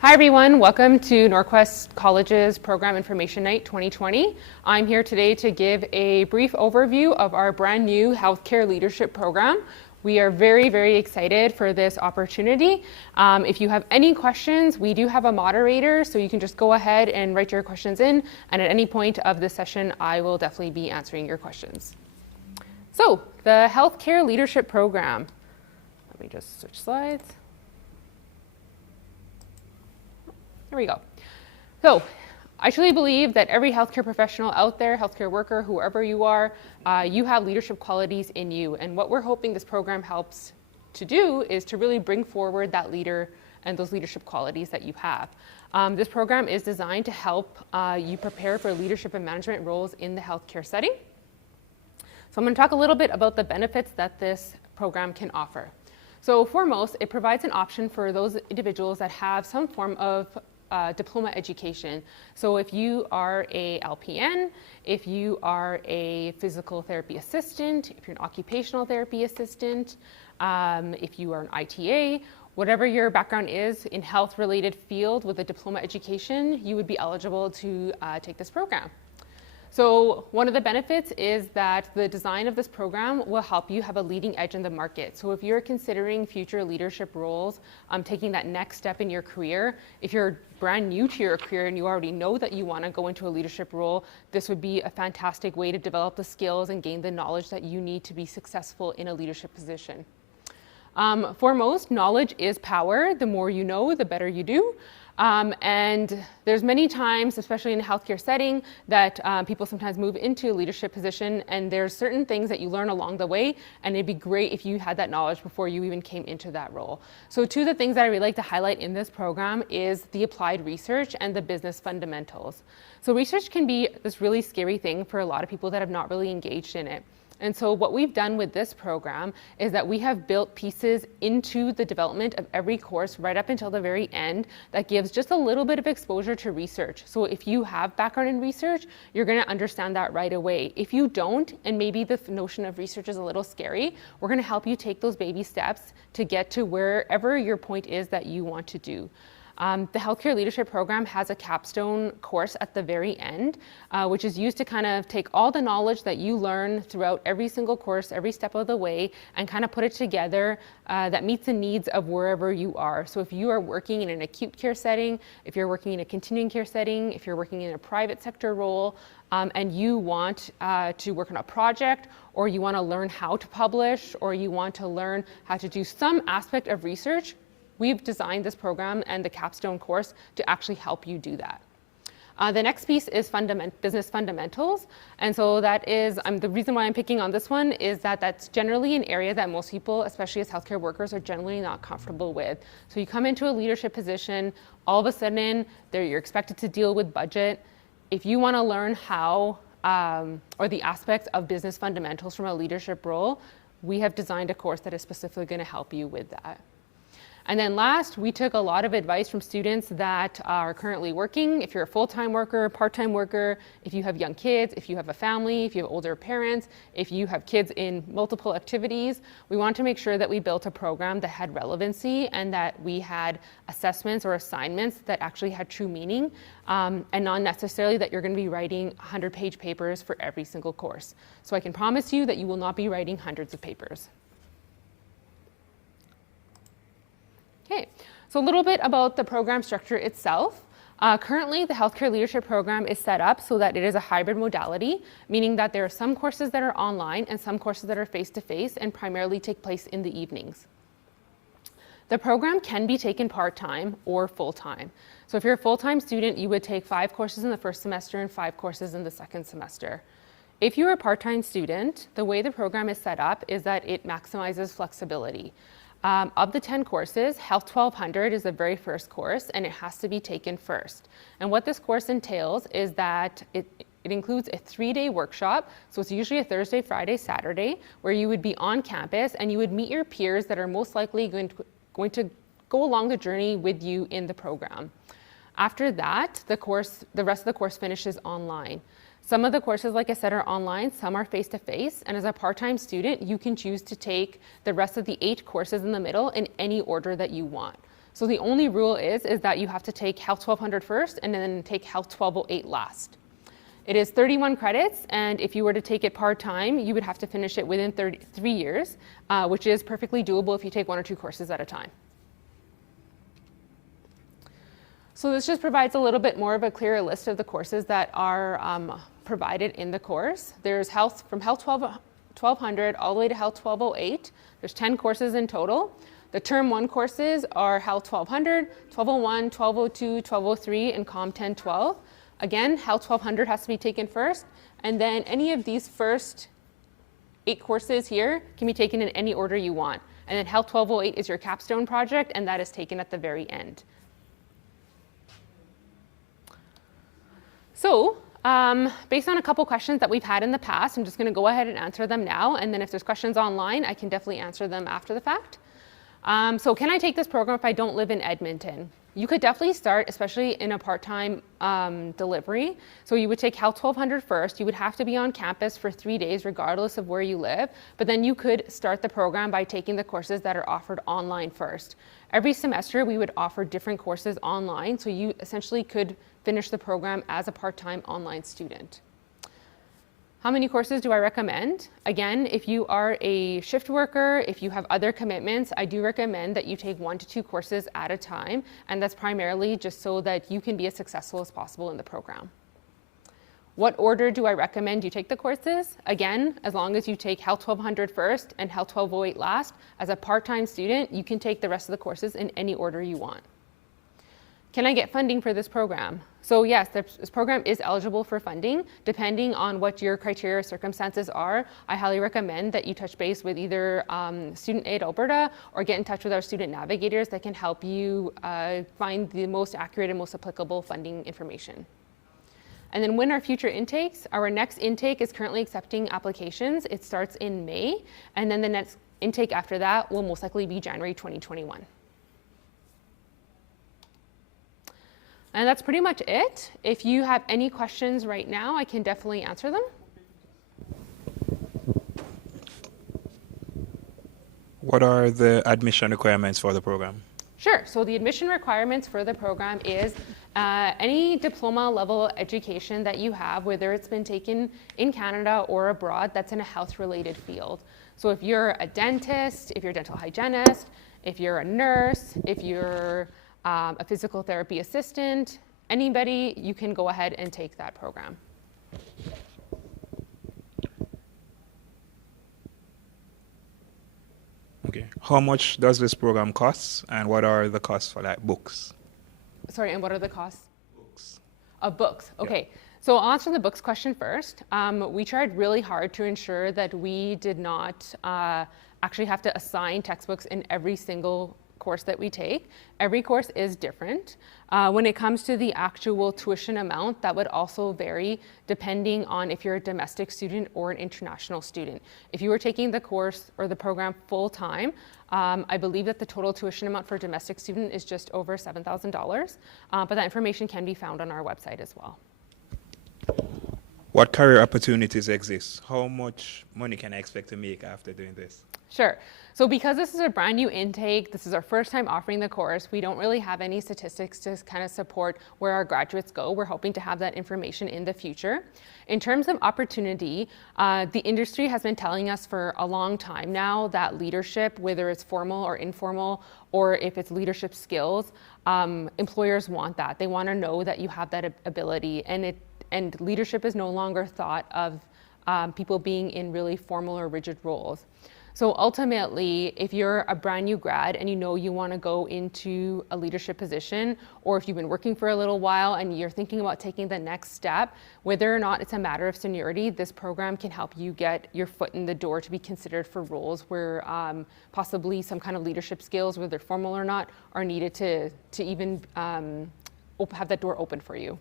Hi everyone, welcome to Norquest College's Program Information Night 2020. I'm here today to give a brief overview of our brand new healthcare leadership program. We are very excited for this opportunity. If you have any questions, we do have a moderator, so you can just go ahead and write your questions in, and at any point of this session, I will definitely be answering your questions. So, the healthcare leadership program. Let me just switch slides. Here we go. So I truly believe that every healthcare professional out there, healthcare worker, whoever you are, you have leadership qualities in you. And what we're hoping this program helps to do is to really bring forward that leader and those leadership qualities that you have. This program is designed to help you prepare for leadership and management roles in the healthcare setting. So I'm going to talk a little bit about the benefits that this program can offer. So foremost, it provides an option for those individuals that have some form of diploma education. So if you are a LPN, if you are a physical therapy assistant, if you're an occupational therapy assistant, if you are an ITA, whatever your background is in health-related field with a diploma education, you would be eligible to take this program. So one of the benefits is that the design of this program will help you have a leading edge in the market. So if you're considering future leadership roles, taking that next step in your career, if you're brand new to your career and you already know that you want to go into a leadership role, this would be a fantastic way to develop the skills and gain the knowledge that you need to be successful in a leadership position. Foremost, knowledge is power. The more you know, the better you do. And there's many times, especially in a healthcare setting, that people sometimes move into a leadership position, and there's certain things that you learn along the way, and it'd be great if you had that knowledge before you even came into that role. So two of the things that I really like to highlight in this program is the applied research and the business fundamentals. So research can be this really scary thing for a lot of people that have not really engaged in it. And so what we've done with this program is that we have built pieces into the development of every course right up until the very end that gives just a little bit of exposure to research. So if you have background in research, you're going to understand that right away. If you don't, and maybe the notion of research is a little scary, we're going to help you take those baby steps to get to wherever your point is that you want to do. The healthcare leadership program has a capstone course at the very end, which is used to kind of take all the knowledge that you learn throughout every single course, every step of the way, and kind of put it together that meets the needs of wherever you are. So if you are working in an acute care setting, if you're working in a continuing care setting, if you're working in a private sector role, and you want to work on a project, or you want to learn how to publish, or you want to learn how to do some aspect of research, we've designed this program and the capstone course to actually help you do that. The next piece is business fundamentals. And so that is, the reason why I'm picking on this one is that that's generally an area that most people, especially as healthcare workers, are generally not comfortable with. So you come into a leadership position, all of a sudden you're expected to deal with budget. If you want to learn how, or the aspects of business fundamentals from a leadership role, we have designed a course that is specifically going to help you with that. And then last, we took a lot of advice from students that are currently working. If you're a full-time worker, part-time worker, if you have young kids, if you have a family, if you have older parents, if you have kids in multiple activities, we want to make sure that we built a program that had relevancy and that we had assessments or assignments that actually had true meaning, and not necessarily that you're going to be writing 100-page papers for every single course. So I can promise you that you will not be writing hundreds of papers. Okay, so a little bit about the program structure itself. Currently, the healthcare leadership program is set up so that it is a hybrid modality, meaning that there are some courses that are online and some courses that are face-to-face and primarily take place in the evenings. The program can be taken part-time or full-time. So if you're a full-time student, you would take 5 courses in the first semester and 5 courses in the second semester. If you're a part-time student, the way the program is set up is that it maximizes flexibility. Of the 10 courses, Health 1200 is the very first course, and it has to be taken first. And what this course entails is that it includes a 3-day workshop, so it's usually a Thursday, Friday, Saturday, where you would be on campus and you would meet your peers that are most likely going to go along the journey with you in the program. After that, the rest of the course finishes online. Some of the courses, like I said, are online, some are face-to-face, and as a part-time student, you can choose to take the rest of the 8 courses in the middle in any order that you want. So the only rule is that you have to take Health 1200 first and then take Health 1208 last. It is 31 credits, and if you were to take it part-time, you would have to finish it within 3 years, which is perfectly doable if you take 1 or 2 courses at a time. So this just provides a little bit more of a clearer list of the courses that are provided in the course. There's Health from Health 1200 all the way to Health 1208. There's 10 courses in total. The Term 1 courses are Health 1200, 1201, 1202, 1203, and Com 1012. Again, Health 1200 has to be taken first, and then any of these first 8 courses here can be taken in any order you want. And then Health 1208 is your capstone project, and that is taken at the very end. So, based on a couple questions that we've had in the past, I'm just going to go ahead and answer them now, and then if there's questions online, I can definitely answer them after the fact. So can I take this program if I don't live in Edmonton? You could definitely start, especially in a part-time delivery. So you would take Health 1200 first. You would have to be on campus for 3 days, regardless of where you live. But then you could start the program by taking the courses that are offered online first. Every semester, we would offer different courses online, so you essentially could finish the program as a part-time online student. How many courses do I recommend? Again, if you are a shift worker, if you have other commitments, I do recommend that you take 1 to 2 courses at a time, and that's primarily just so that you can be as successful as possible in the program. What order do I recommend you take the courses? Again, as long as you take Health 1200 first and Health 1208 last, as a part-time student, you can take the rest of the courses in any order you want. Can I get funding for this program? So yes, this program is eligible for funding. Depending on what your criteria or circumstances are, I highly recommend that you touch base with either Student Aid Alberta or get in touch with our student navigators that can help you find the most accurate and most applicable funding information. And then when are future intakes? Our next intake is currently accepting applications. It starts in May, and then the next intake after that will most likely be January 2021. And that's pretty much it. If you have any questions right now, I can definitely answer them. What are the admission requirements for the program? Sure. So the admission requirements for the program is any diploma level education that you have, whether it's been taken in Canada or abroad, that's in a health-related field. So if you're a dentist, if you're a dental hygienist, if you're a nurse, if you're a physical therapy assistant, anybody, you can go ahead and take that program. Okay. How much does this program cost, and what are the costs for like books? Sorry, and what are the costs? Books. Of books, okay. Yeah. So I'll answer the books question first. We tried really hard to ensure that we did not actually have to assign textbooks in every single course that we take. Every course is different. When it comes to the actual tuition amount, that would also vary depending on if you're a domestic student or an international student. If you were taking the course or the program full time, I believe that the total tuition amount for a domestic student is just over $7,000, but that information can be found on our website as well. What career opportunities exist? How much money can I expect to make after doing this? Sure. So because this is a brand new intake, this is our first time offering the course, we don't really have any statistics to kind of support where our graduates go. We're hoping to have that information in the future. In terms of opportunity, the industry has been telling us for a long time now that leadership, whether it's formal or informal, or if it's leadership skills, employers want that. They want to know that you have that ability, and leadership is no longer thought of people being in really formal or rigid roles. So ultimately, if you're a brand new grad and you know you want to go into a leadership position, or if you've been working for a little while and you're thinking about taking the next step, whether or not it's a matter of seniority, this program can help you get your foot in the door to be considered for roles where possibly some kind of leadership skills, whether formal or not, are needed to even have that door open for you.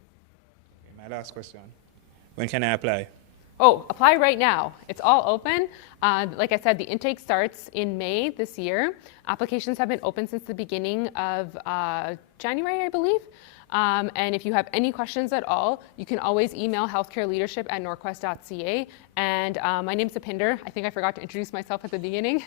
Okay, my last question. When can I apply? Oh, apply right now. It's all open. Like I said, the intake starts in May this year. Applications have been open since the beginning of January, I believe. And if you have any questions at all, you can always email healthcareleadership@norquest.ca. And my name's Apinder. I think I forgot to introduce myself at the beginning.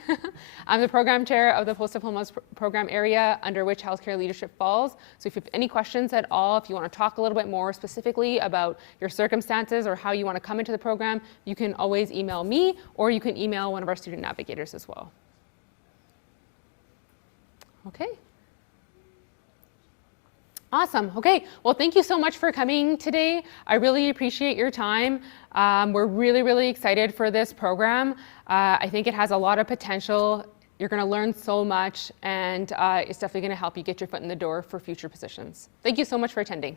I'm the program chair of the post-diplomas program area under which healthcare leadership falls. So if you have any questions at all, if you want to talk a little bit more specifically about your circumstances or how you want to come into the program, you can always email me, or you can email one of our student navigators as well. Okay. Awesome. Okay. Well, thank you so much for coming today. I really appreciate your time. We're really, really excited for this program. I think it has a lot of potential. You're going to learn so much, and it's definitely going to help you get your foot in the door for future positions. Thank you so much for attending.